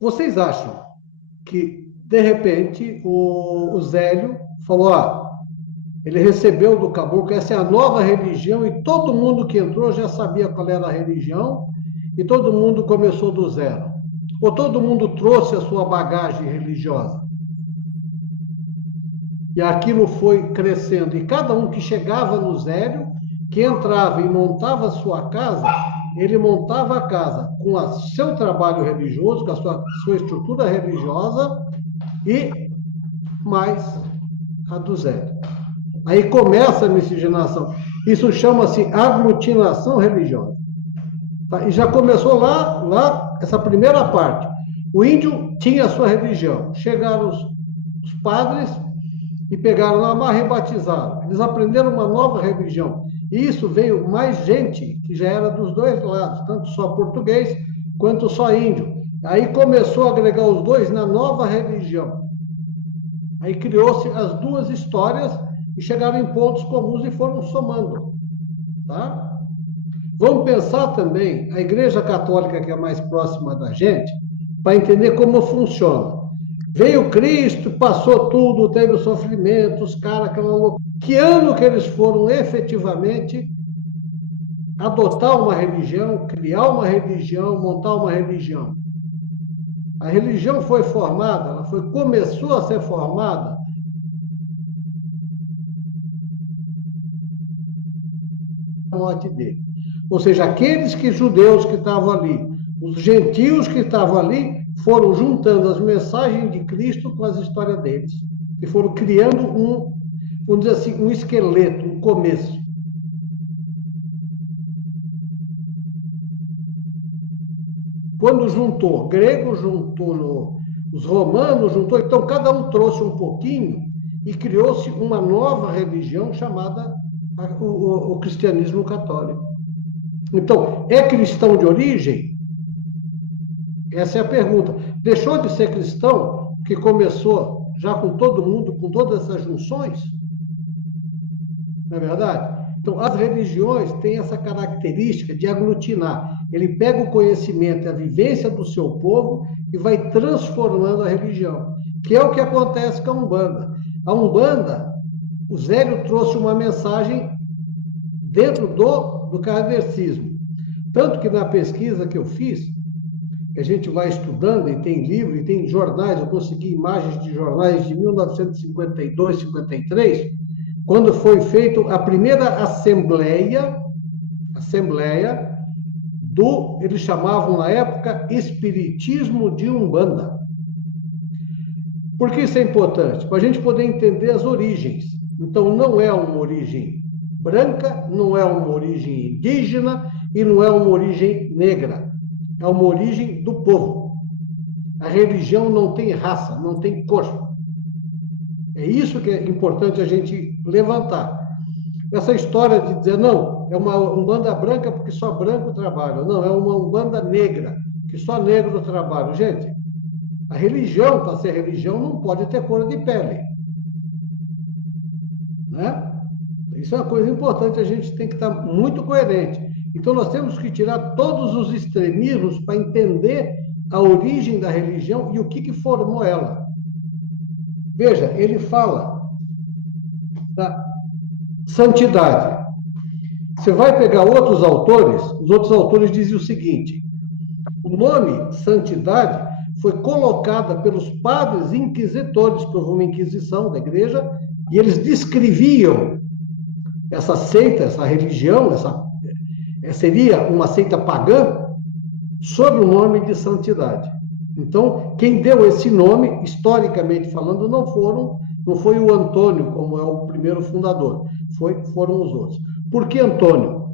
Vocês acham que, de repente, o Zélio falou, ele recebeu do caboclo, essa é a nova religião, e todo mundo que entrou já sabia qual era a religião, e todo mundo começou do zero? Ou todo mundo trouxe a sua bagagem religiosa? E aquilo foi crescendo, e cada um que chegava no Zélio, que entrava e montava a sua casa, ele montava a casa com o seu trabalho religioso, com a sua estrutura religiosa, e mais a do Zélio. Aí começa a miscigenação. Isso chama-se aglutinação religiosa. Tá? E já começou lá, essa primeira parte. O índio tinha a sua religião. Chegaram os padres e pegaram lá, mas rebatizaram. Eles aprenderam uma nova religião. E isso veio mais gente, que já era dos dois lados, tanto só português quanto só índio. Aí começou a agregar os dois na nova religião. Aí criou-se as duas histórias e chegaram em pontos comuns e foram somando, tá? Vamos pensar também a Igreja Católica, que é mais próxima da gente, para entender como funciona. Veio Cristo, passou tudo, teve o sofrimento, os caras, aquela loucura. Que ano que eles foram efetivamente adotar uma religião, criar uma religião, montar uma religião? A religião foi formada, começou a ser formada a morte dele. Ou seja, aqueles judeus que estavam ali, os gentios que estavam ali, foram juntando as mensagens de Cristo com as histórias deles. E foram criando vamos dizer assim, um esqueleto, um começo. Quando juntou, grego juntou, os romanos juntou, então cada um trouxe um pouquinho e criou-se uma nova religião chamada o cristianismo católico. Então, é cristão de origem? Essa é a pergunta. Deixou de ser cristão porque começou já com todo mundo, com todas essas junções? Não é verdade? Então, as religiões têm essa característica de aglutinar. Ele pega o conhecimento e a vivência do seu povo e vai transformando a religião, que é o que acontece com a Umbanda. A Umbanda, o Zélio trouxe uma mensagem dentro do kardecismo. Tanto que na pesquisa que eu fiz, que a gente vai estudando, e tem livro, e tem jornais, eu consegui imagens de jornais de 1952, 53, quando foi feita a primeira assembleia eles chamavam na época Espiritismo de Umbanda. Por que isso é importante? Para a gente poder entender as origens. Então, não é uma origem branca, não é uma origem indígena e não é uma origem negra. É uma origem do povo. A religião não tem raça, não tem cor. É isso que é importante a gente levantar. Essa história de dizer, não, é uma umbanda branca porque só branco trabalha. Não, é uma umbanda negra, que só negro trabalha. Gente, a religião, para ser religião, não pode ter cor de pele. Né? Isso é uma coisa importante, a gente tem que estar muito coerente. Então, nós temos que tirar todos os extremismos para entender a origem da religião e o que formou ela. Veja, ele fala da santidade. Você vai pegar outros autores, os outros autores dizem o seguinte: o nome santidade foi colocada pelos padres inquisidores, que houve uma inquisição da igreja, e eles descreviam essa seita, essa religião, seria uma seita pagã, sob o nome de santidade. Então, quem deu esse nome, historicamente falando, não foi o Antônio, como é o primeiro fundador, foram os outros. Por que Antônio?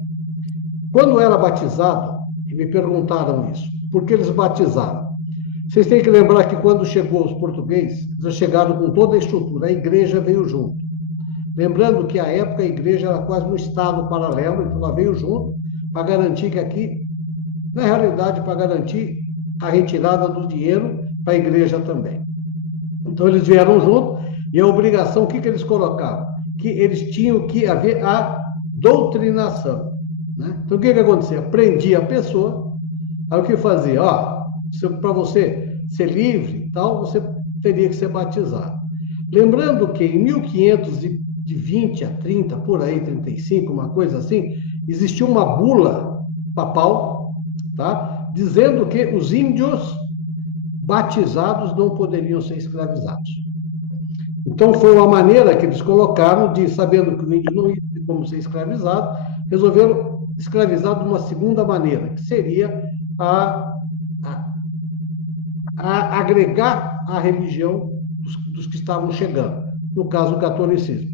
Quando era batizado, e me perguntaram isso, por que eles batizaram? Vocês têm que lembrar que quando chegou os portugueses, eles chegaram com toda a estrutura, a igreja veio junto. Lembrando que, à época, a igreja era quase um estado paralelo, então ela veio junto para garantir que aqui, na realidade, para garantir a retirada do dinheiro para a igreja também. Então, eles vieram junto e a obrigação, o que eles colocavam? Que eles tinham que haver a doutrinação. Né? Então, o que acontecia? Prendia a pessoa, aí o que fazia? Para você ser livre e tal, você teria que ser batizado. Lembrando que em 1520 a 30, por aí, 35, uma coisa assim, existiu uma bula papal, tá? Dizendo que os índios batizados não poderiam ser escravizados. Então, foi uma maneira que eles colocaram de, sabendo que o índio não ia ter como ser escravizado, resolveram escravizar de uma segunda maneira, que seria a agregar a religião dos que estavam chegando, no caso, o catolicismo.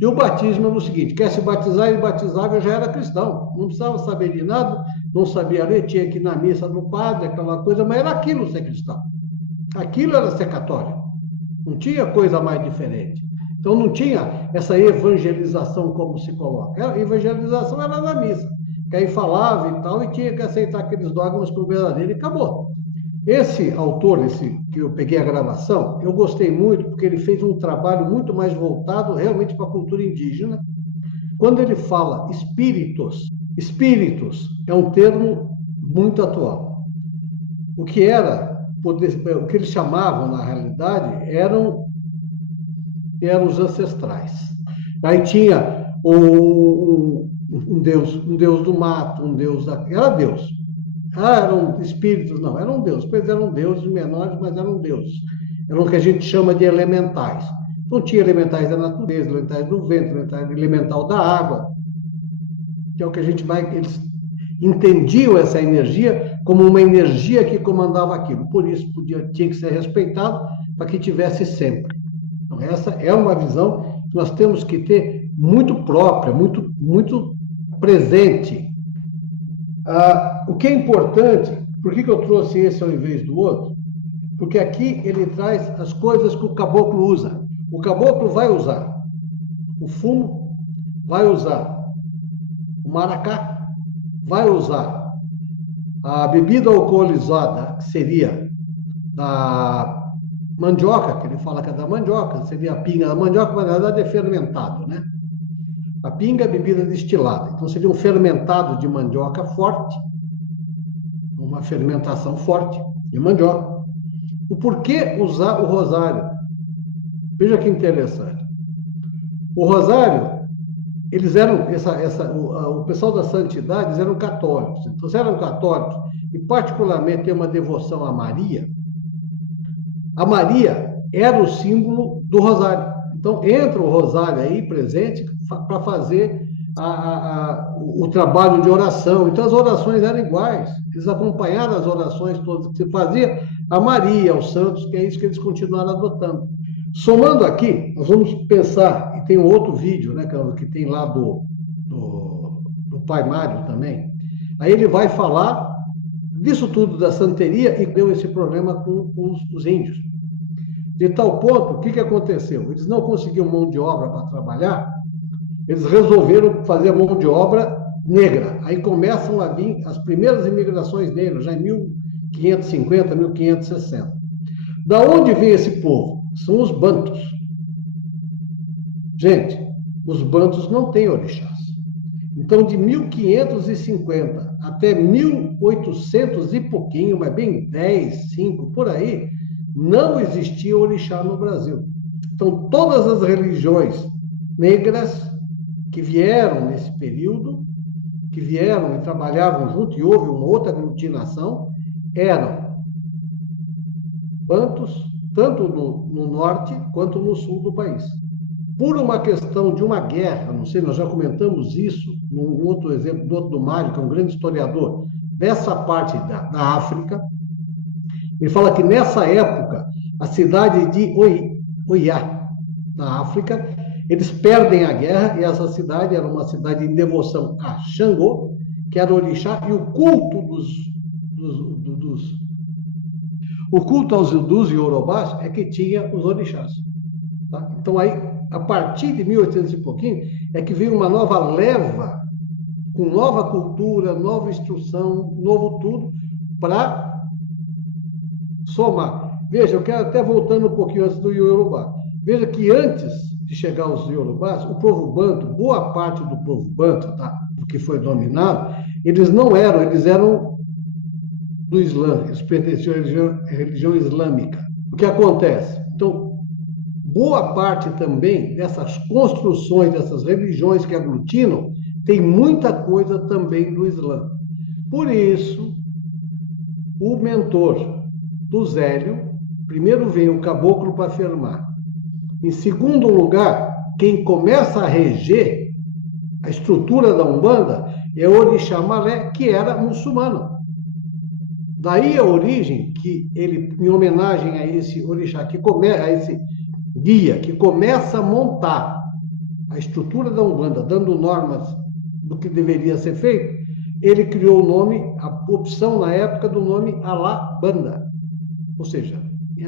E o batismo é o seguinte: quer se batizar, ele batizava, eu já era cristão, não precisava saber de nada, não sabia ler, tinha que ir na missa do padre, aquela coisa, mas era aquilo ser cristão. Aquilo era ser católico. Não tinha coisa mais diferente. Então, não tinha essa evangelização como se coloca. A evangelização era na missa, que aí falava e tal, e tinha que aceitar aqueles dogmas como verdadeiro e acabou. Esse autor, esse que eu peguei a gravação, eu gostei muito, porque ele fez um trabalho muito mais voltado realmente para a cultura indígena. Quando ele fala espíritos é um termo muito atual. O que eles chamavam, na realidade, eram os ancestrais. Aí tinha um deus do mato, um deus era Deus. Eram espíritos, não, eram deuses. Pois eram deuses menores, mas eram deuses. Eram o que a gente chama de elementais. Então tinha elementais da natureza, elementais do vento, elemental da água, que é o que a gente vai... Eles entendiam essa energia como uma energia que comandava aquilo. Por isso, tinha que ser respeitado para que tivesse sempre. Então, essa é uma visão que nós temos que ter muito própria, muito presente. O que é importante, por que eu trouxe esse ao invés do outro? Porque aqui ele traz as coisas que o caboclo usa. O caboclo vai usar o fumo, vai usar o maracá, vai usar a bebida alcoolizada, que seria da mandioca, que ele fala que é da mandioca, seria a pinga da mandioca, mas na verdade é fermentado, né? A pinga é bebida destilada, então seria um fermentado de mandioca forte, uma fermentação forte de mandioca. O porquê usar o rosário? Veja que interessante. O rosário, eles eram, o pessoal da santidade, eles eram católicos. Então, se eram católicos, e particularmente tem uma devoção a Maria era o símbolo do rosário. Então, entra o rosário aí presente para fazer o trabalho de oração. Então, as orações eram iguais. Eles acompanharam as orações todas que se fazia a Maria, aos santos, que é isso que eles continuaram adotando. Somando aqui, nós vamos pensar, e tem um outro vídeo, né, que tem lá do Pai Mário também. Aí ele vai falar disso tudo, da santeria, e deu esse problema com os índios. De tal ponto, o que aconteceu? Eles não conseguiam mão de obra para trabalhar, eles resolveram fazer a mão de obra negra. Aí começam a vir as primeiras imigrações negras, já em 1550, 1560. Da onde vem esse povo? São os bantus. Gente, os bantus não têm orixás. Então, de 1550 até 1800 e pouquinho, mas bem 10, 5, por aí, não existia orixá no Brasil. Então, todas as religiões negras que vieram nesse período, que vieram e trabalhavam junto, e houve uma outra aglutinação, eram bantus, tanto no norte quanto no sul do país. Por uma questão de uma guerra, não sei, nós já comentamos isso num outro exemplo, do Mário, que é um grande historiador, dessa parte da África. Ele fala que nessa época, a cidade de Oiá, na África, eles perdem a guerra, e essa cidade era uma cidade em devoção a Xangô, que era o orixá, e o culto dos iorubás é que tinha os orixás. Tá? Então, aí, a partir de 1800 e pouquinho, é que veio uma nova leva, com nova cultura, nova instrução, novo tudo, para somar. Veja, eu quero até voltando um pouquinho antes do Iorubá. Veja que antes de chegar aos Iorubás, o povo banto, boa parte do povo banto, tá, que foi dominado, eles não eram, eles eram do Islã, eles pertenciam à religião islâmica. O que acontece? Então, boa parte também dessas construções, dessas religiões que aglutinam, tem muita coisa também do Islã. Por isso, o mentor do Zélio, primeiro vem o caboclo para afirmar. Em segundo lugar, quem começa a reger a estrutura da Umbanda é o Orixá Malé, que era muçulmano. Daí a origem que ele, em homenagem a esse orixá, a esse guia, que começa a montar a estrutura da Umbanda, dando normas do que deveria ser feito, ele criou o nome, a opção na época do nome Alá Banda, ou seja,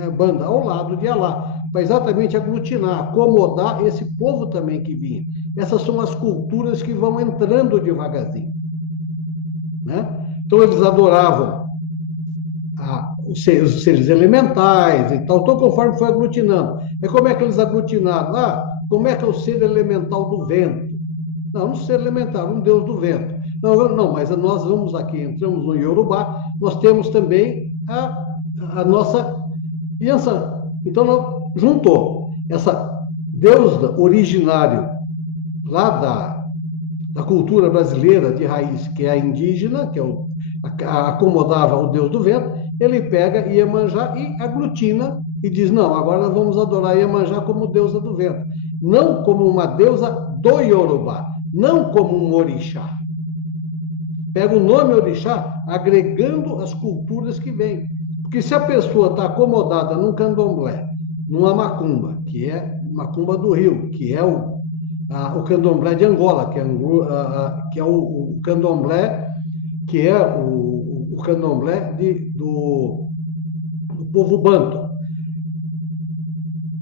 a banda ao lado de Alá, para exatamente aglutinar, acomodar esse povo também que vinha. Essas são as culturas que vão entrando devagarzinho, né? Então eles adoravam os seres elementais e tal, então conforme foi aglutinando. E como é que eles aglutinaram? Como é que é o ser elemental do vento? Não, um ser elemental, um deus do vento. Não, mas nós vamos aqui, entramos no Yorubá, nós temos também a nossa Yansan. Então, juntou essa deusa originário lá da cultura brasileira de raiz, que é a indígena, que acomodava o deus do vento, ele pega Iemanjá e aglutina e diz, não, agora nós vamos adorar Iemanjá como deusa do vento, não como uma deusa do Yorubá, não como um orixá. Pega o nome orixá, agregando as culturas que vêm. Porque se a pessoa está acomodada num candomblé, numa macumba, que é macumba do Rio, que é o candomblé de Angola, que é o candomblé, que é o candomblé do povo banto,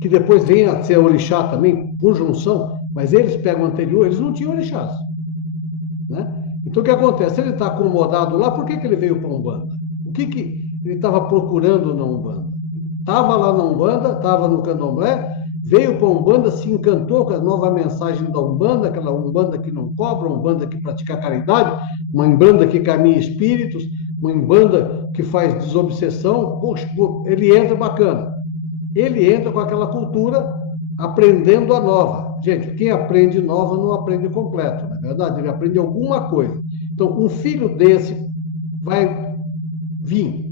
que depois vem a ser orixá também, por junção, mas eles pegam o anterior, eles não tinham orixás, né? Então, o que acontece? Ele está acomodado lá, por que ele veio para a Umbanda? O que ele estava procurando na Umbanda? Estava lá na Umbanda, estava no candomblé, veio para a Umbanda, se encantou com a nova mensagem da Umbanda, aquela Umbanda que não cobra, uma Umbanda que pratica caridade, uma Umbanda que caminha espíritos, uma Umbanda que faz desobsessão. Poxa, ele entra bacana. Ele entra com aquela cultura, aprendendo a nova. Gente, quem aprende nova não aprende completo, não é verdade? Ele aprende alguma coisa. Então, um filho desse vai vir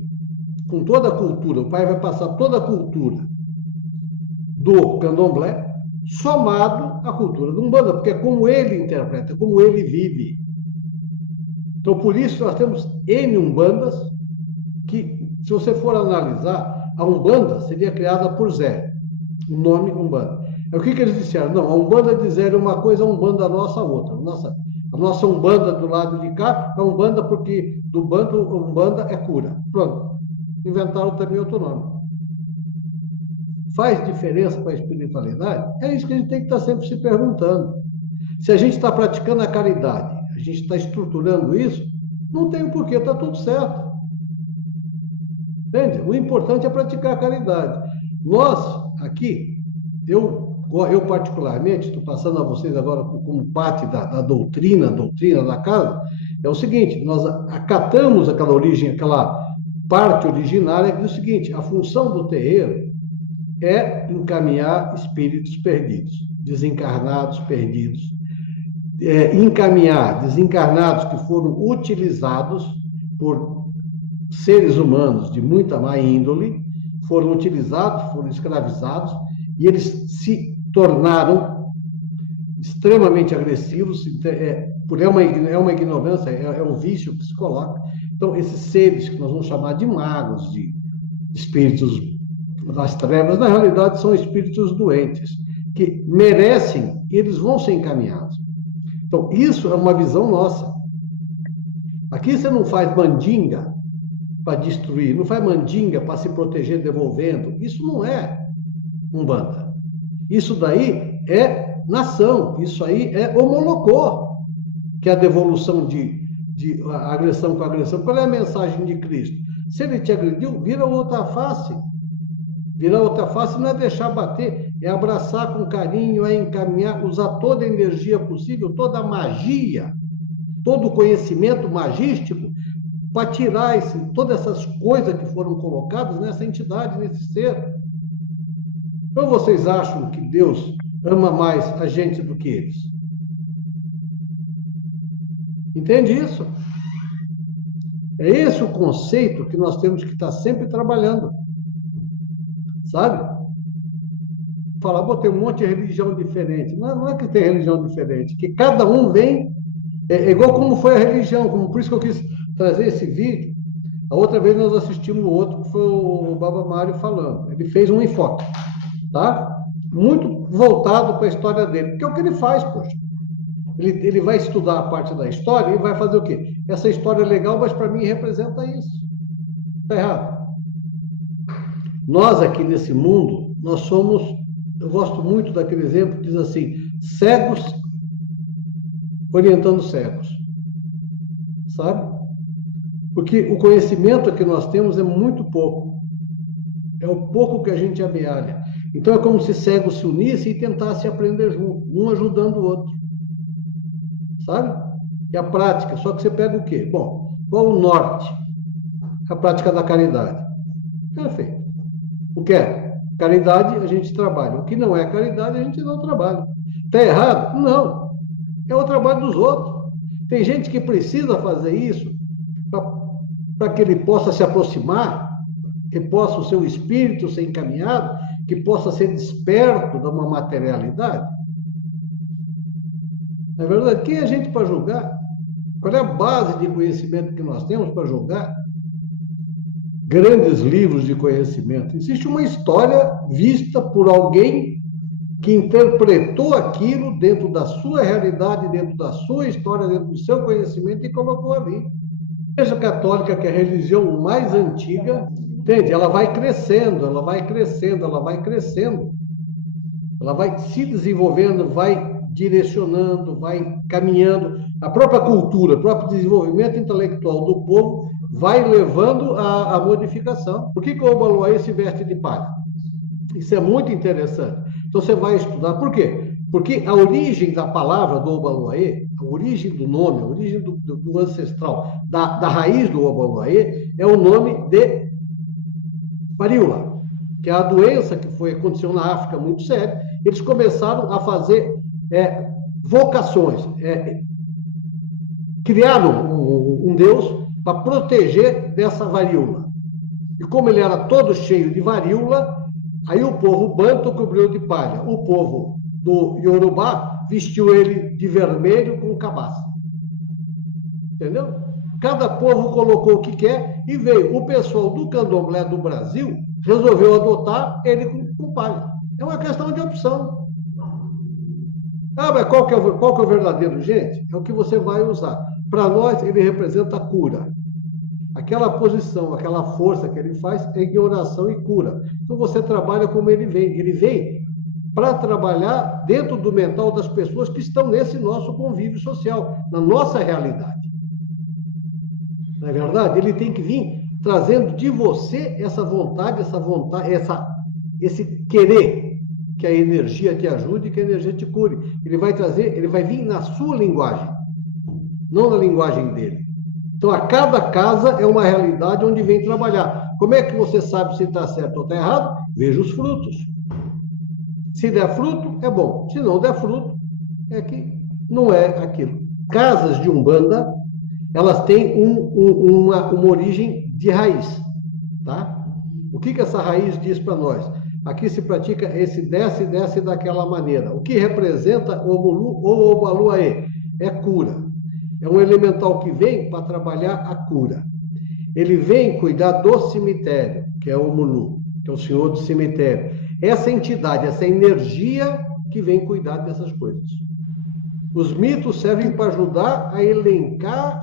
com toda a cultura, o pai vai passar toda a cultura do candomblé, somado à cultura do Umbanda, porque é como ele interpreta, é como ele vive. Então, por isso, nós temos N Umbandas, que, se você for analisar, a Umbanda seria criada por Zé, o nome Umbanda. O que eles disseram? Não, a Umbanda de Zé é uma coisa, a Umbanda nossa outra. A nossa Umbanda do lado de cá é Umbanda porque do bando Umbanda é cura. Pronto. Inventaram também outro nome. Faz diferença para a espiritualidade? É isso que a gente tem que estar sempre se perguntando. Se a gente está praticando a caridade, a gente está estruturando isso, não tem porquê, está tudo certo. Entende? O importante é praticar a caridade. Nós, aqui, eu particularmente, estou passando a vocês agora como parte da doutrina da casa, é o seguinte, nós acatamos aquela origem, aquela parte originária, que é o seguinte, a função do terreiro é encaminhar espíritos perdidos, desencarnados perdidos, encaminhar desencarnados que foram utilizados por seres humanos de muita má índole, foram utilizados, foram escravizados, e eles se tornaram extremamente agressivos, é uma ignorância, é um vício que se coloca. Então, esses seres que nós vamos chamar de magos, de espíritos das trevas, na realidade são espíritos doentes, que merecem, eles vão ser encaminhados. Então, isso é uma visão nossa. Aqui você não faz mandinga para destruir, não faz mandinga para se proteger devolvendo. Isso não é Umbanda. Isso daí é nação, isso aí é homolocô, que é a devolução de agressão com agressão. Qual é a mensagem de Cristo? Se ele te agrediu, vira outra face. Virar outra face não é deixar bater, é abraçar com carinho, é encaminhar, usar toda a energia possível, toda a magia, todo o conhecimento magístico para tirar todas essas coisas que foram colocadas nessa entidade, nesse ser. Ou vocês acham que Deus ama mais a gente do que eles? Entende isso? É esse o conceito que nós temos que estar sempre trabalhando. Sabe? Falar, tem um monte de religião diferente. Não é que tem religião diferente, que cada um vem, igual como foi a religião, por isso que eu quis trazer esse vídeo. A outra vez nós assistimos o outro, que foi o Baba Mário falando. Ele fez um enfoque, tá? Muito voltado para a história dele, porque é o que ele faz, poxa. Ele vai estudar a parte da história e vai fazer o quê? Essa história é legal, mas para mim representa isso. Está errado. Nós aqui nesse mundo, nós somos, eu gosto muito daquele exemplo que diz assim, cegos orientando cegos. Sabe? Porque o conhecimento que nós temos é muito pouco. É o pouco que a gente amealha. Então é como se cegos se unissem e tentassem aprender junto, um ajudando o outro. Sabe? E a prática, só que você pega o quê? Bom, qual o norte? A prática da caridade. Perfeito. O que é? Caridade, a gente trabalha. O que não é caridade, a gente não trabalha. Está errado? Não. É o trabalho dos outros. Tem gente que precisa fazer isso para que ele possa se aproximar, que possa o seu espírito ser encaminhado, que possa ser desperto de uma materialidade. Na verdade, quem é a gente para julgar? Qual é a base de conhecimento que nós temos para julgar? Grandes livros de conhecimento. Existe uma história vista por alguém que interpretou aquilo dentro da sua realidade, dentro da sua história, dentro do seu conhecimento e colocou ali. A Igreja Católica, que é a religião mais antiga, entende? Ela vai crescendo, ela vai crescendo, ela vai crescendo. Ela vai se desenvolvendo, vai direcionando, vai caminhando. A própria cultura, o próprio desenvolvimento intelectual do povo vai levando à modificação. Por que o Obaluaê se veste de palha? Isso é muito interessante. Então você vai estudar. Por quê? Porque a origem da palavra do Obaluaê, a origem do nome, a origem do ancestral, da raiz do Obaluaê, é o nome de varíola, que é a doença que aconteceu na África muito séria. Eles começaram a fazer vocações, criaram um Deus para proteger dessa varíola. E como ele era todo cheio de varíola, aí o povo banto cobriu de palha. O povo do Yorubá vestiu ele de vermelho com cabaça. Entendeu? Cada povo colocou o que quer e veio. O pessoal do candomblé do Brasil resolveu adotar ele com palha. É uma questão de opção. Mas qual que é o verdadeiro, gente? É o que você vai usar. Para nós, ele representa a cura. Aquela posição, aquela força que ele faz é em oração e cura. Então você trabalha como ele vem. Ele vem para trabalhar dentro do mental das pessoas que estão nesse nosso convívio social, na nossa realidade. Não é verdade? Ele tem que vir trazendo de você essa vontade, esse querer, que a energia te ajude e que a energia te cure. Ele vai vir na sua linguagem, não na linguagem dele. Então, a cada casa é uma realidade onde vem trabalhar. Como é que você sabe se está certo ou está errado? Veja os frutos. Se der fruto, é bom. Se não der fruto, é que não é aquilo. Casas de Umbanda, elas têm uma origem de raiz, tá? O que essa raiz diz para nós? Aqui se pratica esse desce daquela maneira. O que representa o Omulu ou Obaluaê? É cura. É um elemental que vem para trabalhar a cura. Ele vem cuidar do cemitério, que é o Omulu, que é o senhor do cemitério. Essa entidade, essa energia que vem cuidar dessas coisas. Os mitos servem para ajudar a elencar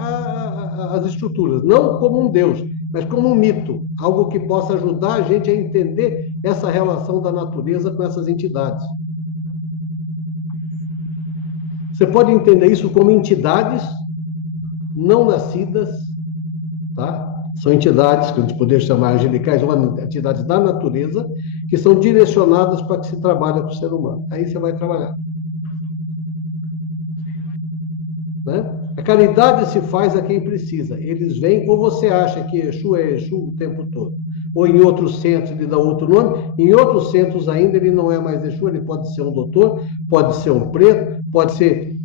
as estruturas, não como um deus, mas como um mito, algo que possa ajudar a gente a entender essa relação da natureza com essas entidades. Você pode entender isso como entidades não nascidas, tá? São entidades que a gente poderia chamar angelicais, ou entidades da natureza, que são direcionadas para que se trabalhe com o ser humano. Aí você vai trabalhar. Né? A caridade se faz a quem precisa. Eles vêm, ou você acha que Exu é Exu o tempo todo, ou em outros centros ele dá outro nome, em outros centros ainda ele não é mais Exu, ele pode ser um doutor, pode ser um preto, pode ser...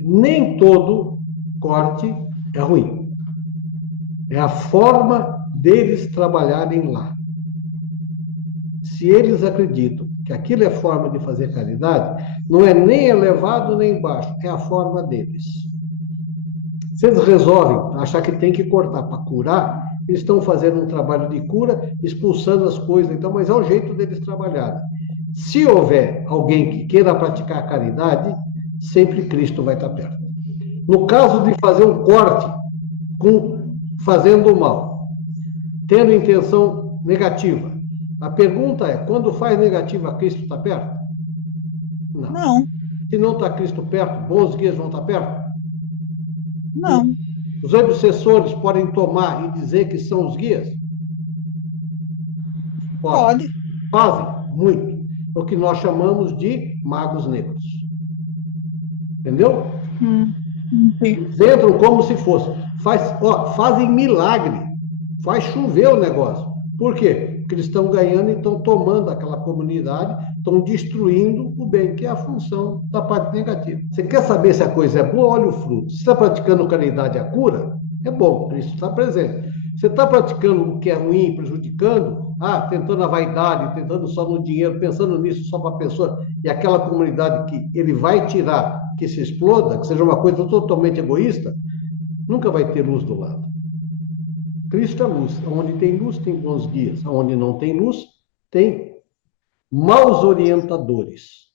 Nem todo corte é ruim. É a forma deles trabalharem lá. Se eles acreditam que aquilo é forma de fazer caridade, não é nem elevado nem baixo, é a forma deles. Se eles resolvem achar que tem que cortar para curar, eles estão fazendo um trabalho de cura, expulsando as coisas, então, mas é o jeito deles trabalharem. Se houver alguém que queira praticar a caridade, sempre Cristo vai estar perto. No caso de fazer um corte fazendo o mal, tendo intenção negativa, a pergunta é, quando faz negativa, Cristo está perto? Não. Não, Se não está Cristo perto, bons guias vão estar perto? não. Os obsessores podem tomar e dizer que são os guias? Podem. Pode. Fazem muito. É o que nós chamamos de magos negros. Entendeu? Sim. Eles entram como se fosse. Fazem milagre. Faz chover o negócio. Por quê? Porque eles estão ganhando e estão tomando aquela comunidade, estão destruindo o bem, que é a função da parte negativa. Você quer saber se a coisa é boa? Olha o fruto. Se está praticando caridade a cura, é bom, Cristo está presente. Você está praticando o que é ruim, prejudicando, tentando a vaidade, tentando só no dinheiro, pensando nisso só para a pessoa, e aquela comunidade que ele vai tirar, que se exploda, que seja uma coisa totalmente egoísta, nunca vai ter luz do lado. Cristo é luz. Onde tem luz, tem bons guias. Onde não tem luz, tem maus orientadores.